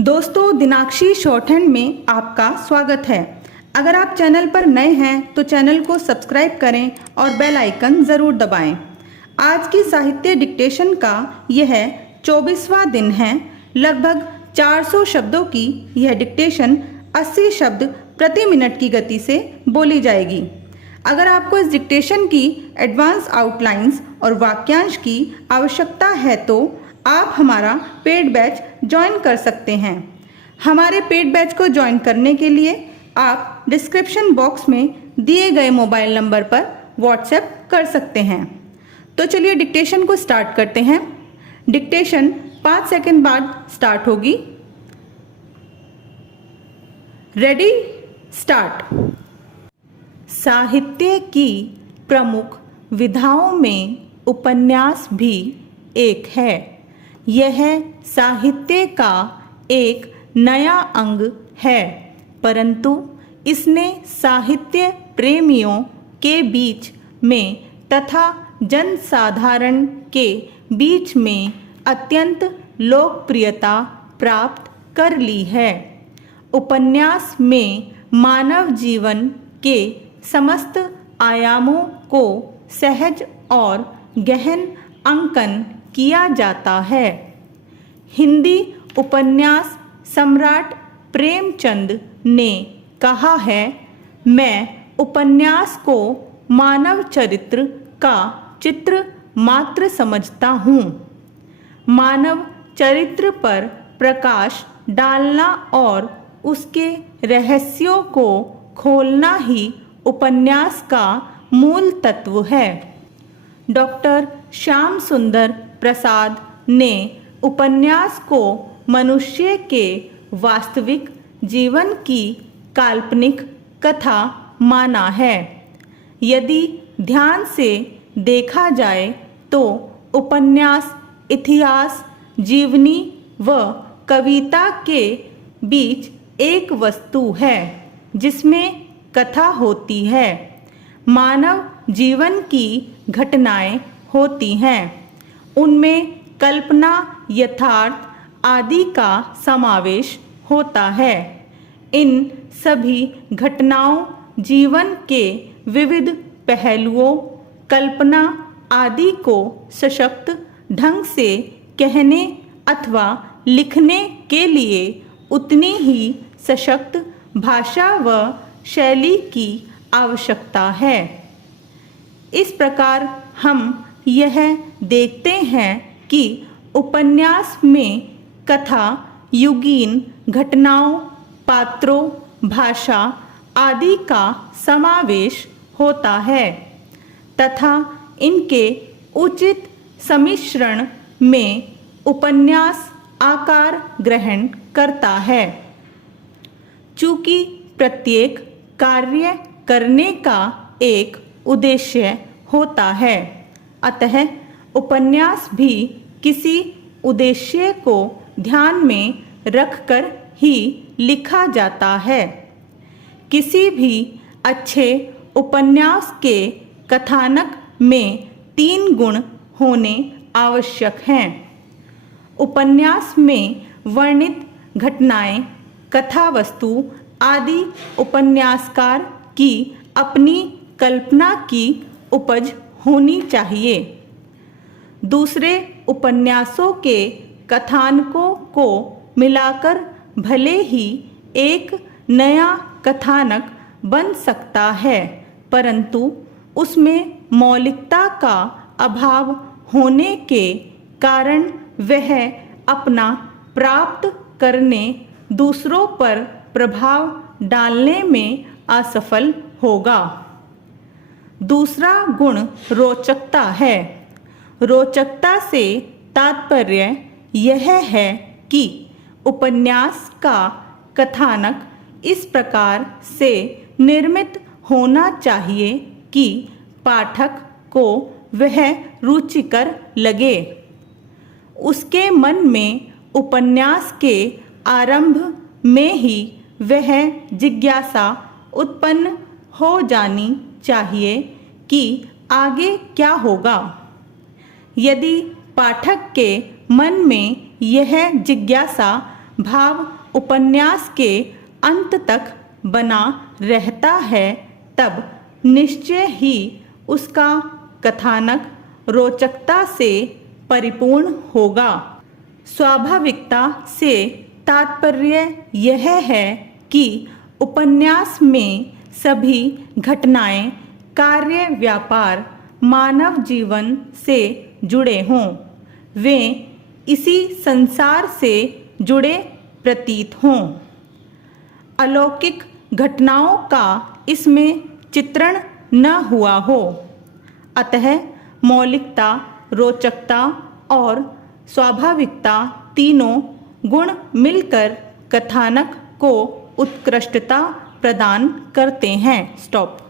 दोस्तों, दिनाक्षी शॉर्टहैंड में आपका स्वागत है। अगर आप चैनल पर नए हैं तो चैनल को सब्सक्राइब करें और बेल आइकन ज़रूर दबाएं। आज की साहित्य डिक्टेशन का यह 24वां दिन है। लगभग 400 शब्दों की यह डिक्टेशन 80 शब्द प्रति मिनट की गति से बोली जाएगी। अगर आपको इस डिक्टेशन की एडवांस आउटलाइंस और वाक्यांश की आवश्यकता है तो आप हमारा पेड बैच ज्वाइन कर सकते हैं। हमारे पेड बैच को ज्वाइन करने के लिए आप डिस्क्रिप्शन बॉक्स में दिए गए मोबाइल नंबर पर व्हाट्सएप कर सकते हैं। तो चलिए डिक्टेशन को स्टार्ट करते हैं। डिक्टेशन 5 सेकंड बाद स्टार्ट होगी। Ready, start. साहित्य की प्रमुख विधाओं में उपन्यास भी एक है। यह साहित्य का एक नया अंग है, परंतु इसने साहित्य प्रेमियों के बीच में तथा जनसाधारण के बीच में अत्यंत लोकप्रियता प्राप्त कर ली है। उपन्यास में मानव जीवन के समस्त आयामों को सहज और गहन अंकन किया जाता है। हिंदी उपन्यास सम्राट प्रेमचंद ने कहा है, मैं उपन्यास को मानव चरित्र का चित्र मात्र समझता हूँ। मानव चरित्र पर प्रकाश डालना और उसके रहस्यों को खोलना ही उपन्यास का मूल तत्व है। डॉक्टर श्याम सुंदर प्रसाद ने उपन्यास को मनुष्य के वास्तविक जीवन की काल्पनिक कथा माना है। यदि ध्यान से देखा जाए तो उपन्यास इतिहास, जीवनी व कविता के बीच एक वस्तु है जिसमें कथा होती है। मानव जीवन की घटनाएं होती हैं, उनमें कल्पना, यथार्थ आदि का समावेश होता है। इन सभी घटनाओं, जीवन के विविध पहलुओं, कल्पना आदि को सशक्त ढंग से कहने अथवा लिखने के लिए उतनी ही सशक्त भाषा व शैली की आवश्यकता है। इस प्रकार हम यह देखते हैं कि उपन्यास में कथा, युगीन घटनाओं, पात्रों, भाषा आदि का समावेश होता है तथा इनके उचित सम्मिश्रण में उपन्यास आकार ग्रहण करता है। चूँकि प्रत्येक कार्य करने का एक उद्देश्य होता है, अतः उपन्यास भी किसी उद्देश्य को ध्यान में रखकर ही लिखा जाता है। किसी भी अच्छे उपन्यास के कथानक में 3 गुण होने आवश्यक हैं। उपन्यास में वर्णित घटनाएं, कथा वस्तु आदि उपन्यासकार की अपनी कल्पना की उपज होनी चाहिए। दूसरे उपन्यासों के कथानकों को मिलाकर भले ही एक नया कथानक बन सकता है, परंतु उसमें मौलिकता का अभाव होने के कारण वह अपना प्राप्त करने, दूसरों पर प्रभाव डालने में असफल होगा। दूसरा गुण रोचकता है। रोचकता से तात्पर्य यह है कि उपन्यास का कथानक इस प्रकार से निर्मित होना चाहिए कि पाठक को वह रुचिकर लगे। उसके मन में उपन्यास के आरंभ में ही वह जिज्ञासा उत्पन्न हो जानी चाहिए कि आगे क्या होगा। यदि पाठक के मन में यह जिज्ञासा भाव उपन्यास के अंत तक बना रहता है, तब निश्चय ही उसका कथानक रोचकता से परिपूर्ण होगा। स्वाभाविकता से तात्पर्य यह है कि उपन्यास में सभी घटनाएं, कार्य, व्यापार, मानव जीवन से जुड़े हों, वे इसी संसार से जुड़े प्रतीत हों। अलौकिक घटनाओं का इसमें चित्रण न हुआ हो। अतः मौलिकता, रोचकता और स्वाभाविकता तीनों गुण मिलकर कथानक को उत्कृष्टता प्रदान करते हैं। स्टॉप।